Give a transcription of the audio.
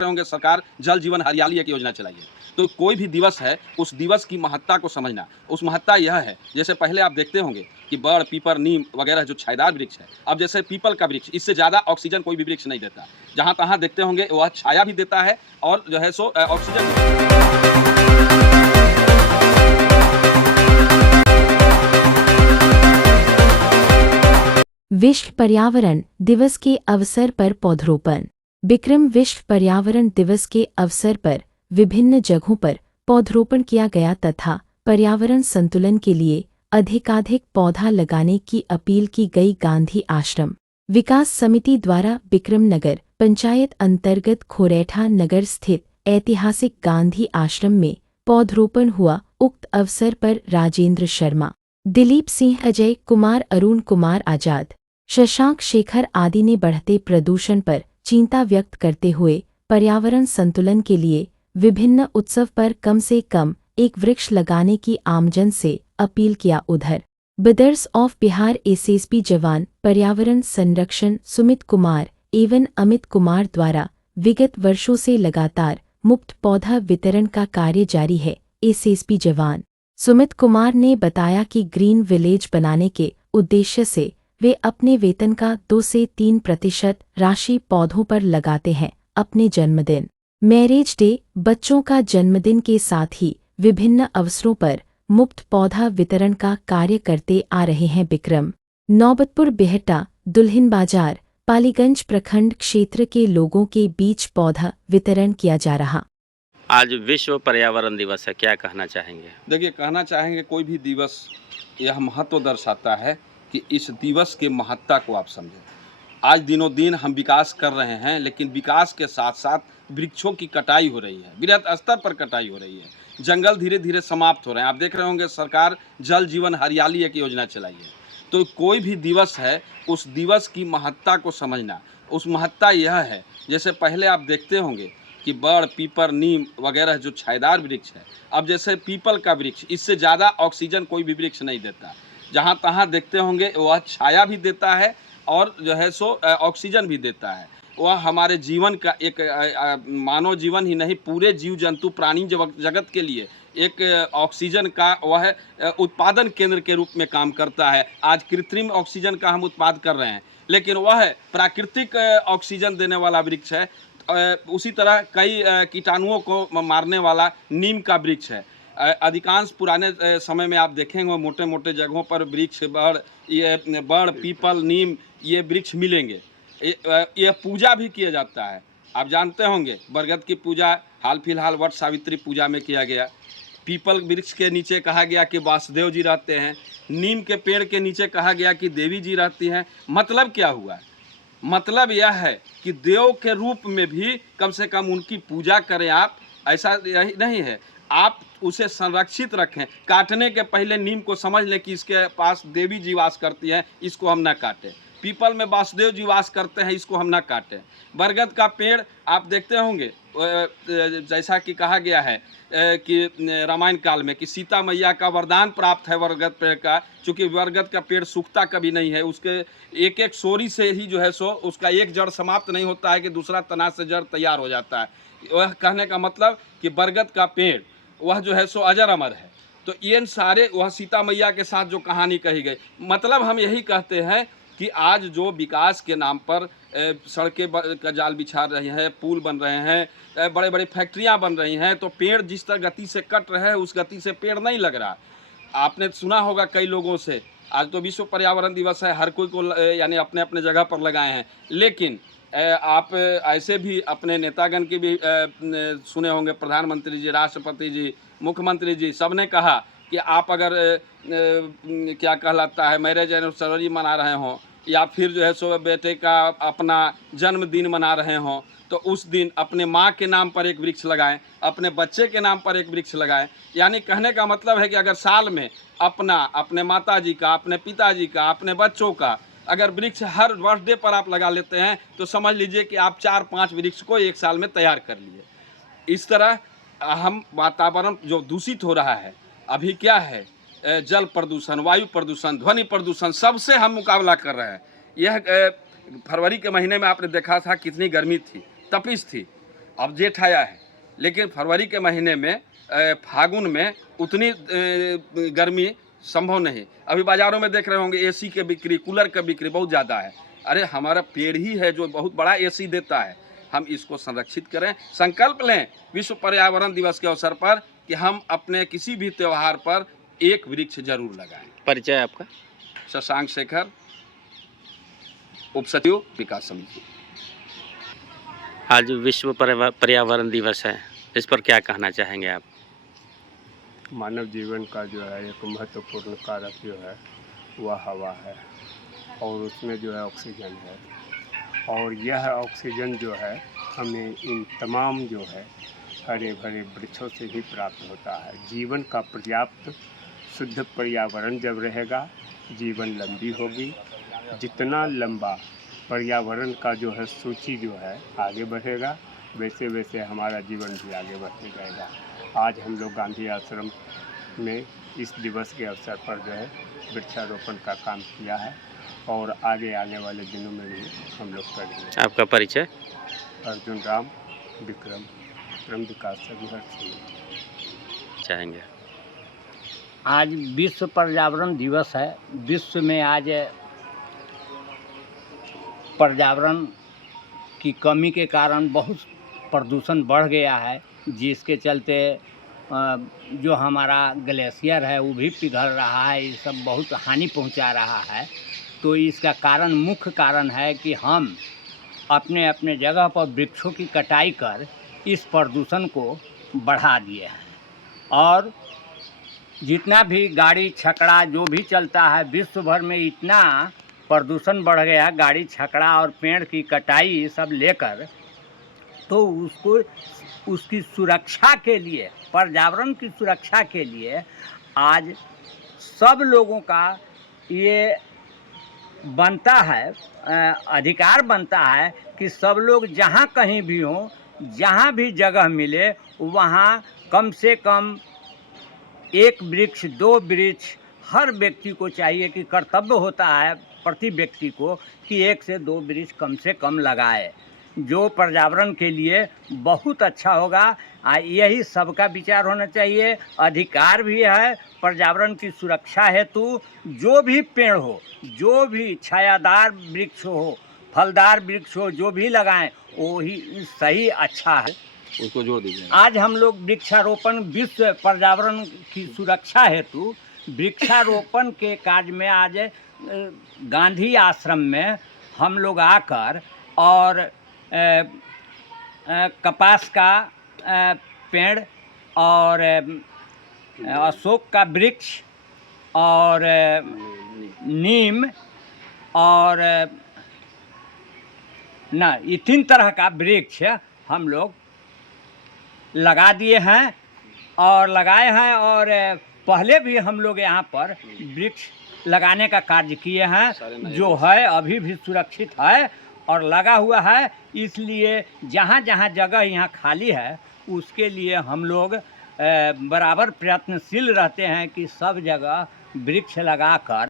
होंगे सरकार जल जीवन हरियाली एक योजना चलाई है। तो कोई भी दिवस है, उस दिवस की महत्ता को समझना। उस महत्ता यह है, जैसे पहले आप देखते होंगे कि बड़, पीपल, नीम वगैरह जो छायादार वृक्ष है, अब जैसे पीपल का वृक्ष, इससे ज़्यादा ऑक्सीजन कोई भी वृक्ष नहीं देता। जहाँ-तहाँ देखते होंगे वह छाया भी देता है और जो है सो ऑक्सीजन भी देता है। विश्व पर्यावरण दिवस के अवसर पर पौधरोपण। विक्रम विश्व पर्यावरण दिवस के अवसर पर विभिन्न जगहों पर पौधरोपण किया गया तथा पर्यावरण संतुलन के लिए अधिकाधिक पौधा लगाने की अपील की गई। गांधी आश्रम विकास समिति द्वारा विक्रम नगर पंचायत अंतर्गत खोरैठा नगर स्थित ऐतिहासिक गांधी आश्रम में पौधरोपण हुआ। उक्त अवसर पर राजेंद्र शर्मा, दिलीप सिंह, अजय कुमार, अरुण कुमार आजाद, शशांक शेखर आदि ने बढ़ते प्रदूषण पर चिंता व्यक्त करते हुए पर्यावरण संतुलन के लिए विभिन्न उत्सव पर कम से कम एक वृक्ष लगाने की आमजन से अपील किया। उधर ब्रदर्स ऑफ बिहार एसएसपी जवान पर्यावरण संरक्षण सुमित कुमार एवं अमित कुमार द्वारा विगत वर्षों से लगातार मुफ्त पौधा वितरण का कार्य जारी है। एसएसपी जवान सुमित कुमार ने बताया कि ग्रीन विलेज बनाने के उद्देश्य से वे अपने वेतन का 2 से 3% राशि पौधों पर लगाते हैं। अपने जन्मदिन, मैरिज डे, बच्चों का जन्मदिन के साथ ही विभिन्न अवसरों पर मुफ्त पौधा वितरण का कार्य करते आ रहे हैं। विक्रम नौबतपुर, बेहटा, दुल्हिन बाजार, पालीगंज प्रखंड क्षेत्र के लोगों के बीच पौधा वितरण किया जा रहा। आज विश्व पर्यावरण दिवस है, क्या कहना चाहेंगे? देखिए, कहना चाहेंगे कोई भी दिवस यह महत्व दर्शाता है कि इस दिवस के महत्ता को आप समझें। आज दिनों दिन हम विकास कर रहे हैं, लेकिन विकास के साथ साथ वृक्षों की कटाई हो रही है, बृहत स्तर पर कटाई हो रही है। जंगल धीरे धीरे समाप्त हो रहे हैं। आप देख रहे होंगे सरकार जल जीवन हरियाली एक योजना चलाई है। तो कोई भी दिवस है, उस दिवस की महत्ता को समझना। उस महत्ता यह है, जैसे पहले आप देखते होंगे कि बड़, पीपल, नीम वगैरह जो छायादार वृक्ष है, अब जैसे पीपल का वृक्ष, इससे ज़्यादा ऑक्सीजन कोई भी वृक्ष नहीं देता। जहाँ-तहाँ देखते होंगे वह छाया भी देता है और जो है सो ऑक्सीजन भी देता है। वह हमारे जीवन का एक मानव जीवन ही नहीं, पूरे जीव जंतु प्राणी जगत के लिए एक ऑक्सीजन का वह उत्पादन केंद्र के रूप में काम करता है। आज कृत्रिम ऑक्सीजन का हम उत्पाद कर रहे हैं, लेकिन वह प्राकृतिक ऑक्सीजन देने वाला वृक्ष है। उसी तरह कई कीटाणुओं को मारने वाला नीम का वृक्ष है। अधिकांश पुराने समय में आप देखेंगे मोटे मोटे जगहों पर वृक्ष बड़, पीपल, नीम ये वृक्ष मिलेंगे। ये पूजा भी किया जाता है। आप जानते होंगे बरगद की पूजा हाल फिलहाल वट सावित्री पूजा में किया गया। पीपल वृक्ष के नीचे कहा गया कि वासुदेव जी रहते हैं। नीम के पेड़ के नीचे कहा गया कि देवी जी रहती हैं। मतलब क्या हुआ? मतलब यह है कि देव के रूप में भी कम से कम उनकी पूजा करें आप। ऐसा यही नहीं है, आप उसे संरक्षित रखें। काटने के पहले नीम को समझ लें कि इसके पास देवी जी वास करती हैं, इसको हम ना काटें। पीपल में वासुदेव जी वास करते हैं, इसको हम ना काटें। बरगद का पेड़ आप देखते होंगे, जैसा कि कहा गया है कि रामायण काल में कि सीता मैया का वरदान प्राप्त है बरगद पेड़ का, चूँकि बरगद का पेड़ सूखता कभी नहीं है। उसके एक एक सोरी से ही जो है सो उसका एक जड़ समाप्त नहीं होता है कि दूसरा तना से जड़ तैयार हो जाता है। वह कहने का मतलब कि बरगद का पेड़ वह जो है सो अजर अमर है। तो ये सारे वह सीता मैया के साथ जो कहानी कही गई, मतलब हम यही कहते हैं कि आज जो विकास के नाम पर सड़कें का जाल बिछा रही हैं, पुल बन रहे हैं, बड़े बड़े फैक्ट्रियां बन रही हैं, तो पेड़ जिस तरह गति से कट रहे हैं उस गति से पेड़ नहीं लग रहा। आपने सुना होगा कई लोगों से, आज तो विश्व पर्यावरण दिवस है, हर कोई को यानी अपने अपने जगह पर लगाए हैं, लेकिन आप ऐसे भी अपने नेतागण के भी सुने होंगे, प्रधानमंत्री जी, राष्ट्रपति जी, मुख्यमंत्री जी, सब ने कहा कि आप अगर क्या कहलाता है मैरिज एनिवर्सरी मना रहे हों या फिर जो है सो बेटे का अपना जन्मदिन मना रहे हों, तो उस दिन अपने माँ के नाम पर एक वृक्ष लगाएं, अपने बच्चे के नाम पर एक वृक्ष लगाएं। यानी कहने का मतलब है कि अगर साल में अपने माता जी का, अपने पिताजी का, अपने बच्चों का अगर वृक्ष हर बर्थडे पर आप लगा लेते हैं तो समझ लीजिए कि आप 4-5 वृक्ष को एक साल में तैयार कर लिए। इस तरह हम वातावरण जो दूषित हो रहा है, अभी क्या है, जल प्रदूषण, वायु प्रदूषण, ध्वनि प्रदूषण, सबसे हम मुकाबला कर रहे हैं। यह फरवरी के महीने में आपने देखा था कितनी गर्मी थी, तपिश थी, अब जेठ आया है, लेकिन फरवरी के महीने में फागुन में उतनी गर्मी संभव नहीं। अभी बाज़ारों में देख रहे होंगे एसी के बिक्री, कूलर का बिक्री बहुत ज़्यादा है। अरे हमारा पेड़ ही है जो बहुत बड़ा एसी देता है, हम इसको संरक्षित करें। संकल्प लें विश्व पर्यावरण दिवस के अवसर पर कि हम अपने किसी भी त्यौहार पर एक वृक्ष जरूर लगाएं। परिचय आपका? शशांक शेखर, उप सचिव विकास समिति। आज विश्व पर्यावरण दिवस है, इस पर क्या कहना चाहेंगे आप? मानव जीवन का जो है एक महत्वपूर्ण कारक जो है वह हवा है, और उसमें जो है ऑक्सीजन है, और यह ऑक्सीजन जो है हमें इन तमाम जो है हरे भरे वृक्षों से ही प्राप्त होता है। जीवन का पर्याप्त शुद्ध पर्यावरण जब रहेगा, जीवन लंबी होगी। जितना लंबा पर्यावरण का जो है सूची जो है आगे बढ़ेगा, वैसे वैसे हमारा जीवन भी आगे बढ़ते जाएगा। आज हम लोग गांधी आश्रम में इस दिवस के अवसर पर जो है वृक्षारोपण का काम किया है, और आगे आने वाले दिनों में भी हम लोग करेंगे। आपका परिचय? अर्जुन राम, विक्रम, क्रम विकास समिति। चाहेंगे? आज विश्व पर्यावरण दिवस है। विश्व में आज पर्यावरण की कमी के कारण बहुत प्रदूषण बढ़ गया है, जिसके चलते जो हमारा ग्लेशियर है वो भी पिघल रहा है। ये सब बहुत हानि पहुंचा रहा है। तो इसका कारण, मुख्य कारण है कि हम अपने अपने जगह पर वृक्षों की कटाई कर इस प्रदूषण को बढ़ा दिए हैं। और जितना भी गाड़ी छकड़ा जो भी चलता है, विश्व भर में इतना प्रदूषण बढ़ गया, गाड़ी छकड़ा और पेड़ की कटाई सब लेकर, तो उसकी सुरक्षा के लिए, पर्यावरण की सुरक्षा के लिए आज सब लोगों का ये बनता है, अधिकार बनता है कि सब लोग जहाँ कहीं भी हों, जहाँ भी जगह मिले, वहाँ कम से कम एक वृक्ष, 2 वृक्ष हर व्यक्ति को चाहिए कि कर्तव्य होता है प्रति व्यक्ति को कि 1 से 2 वृक्ष कम से कम लगाए, जो पर्यावरण के लिए बहुत अच्छा होगा। यही सबका विचार होना चाहिए। अधिकार भी है पर्यावरण की सुरक्षा हेतु। जो भी पेड़ हो, जो भी छायादार वृक्ष हो, फलदार वृक्ष हो, जो भी लगाएं वो ही सही अच्छा है। उसको जोड़ दीजिए। आज हम लोग वृक्षारोपण, विश्व पर्यावरण की सुरक्षा हेतु वृक्षारोपण के कार्य में आज गांधी आश्रम में हम लोग आकर और कपास का पेड़ और अशोक का वृक्ष और नीम और ये 3 तरह का वृक्ष हम लोग लगा दिए हैं और लगाए हैं। और पहले भी हम लोग यहाँ पर वृक्ष लगाने का कार्य किए हैं, जो है अभी भी सुरक्षित है और लगा हुआ है। इसलिए जहाँ जहाँ जगह यहाँ खाली है, उसके लिए हम लोग बराबर प्रयत्नशील रहते हैं कि सब जगह वृक्ष लगाकर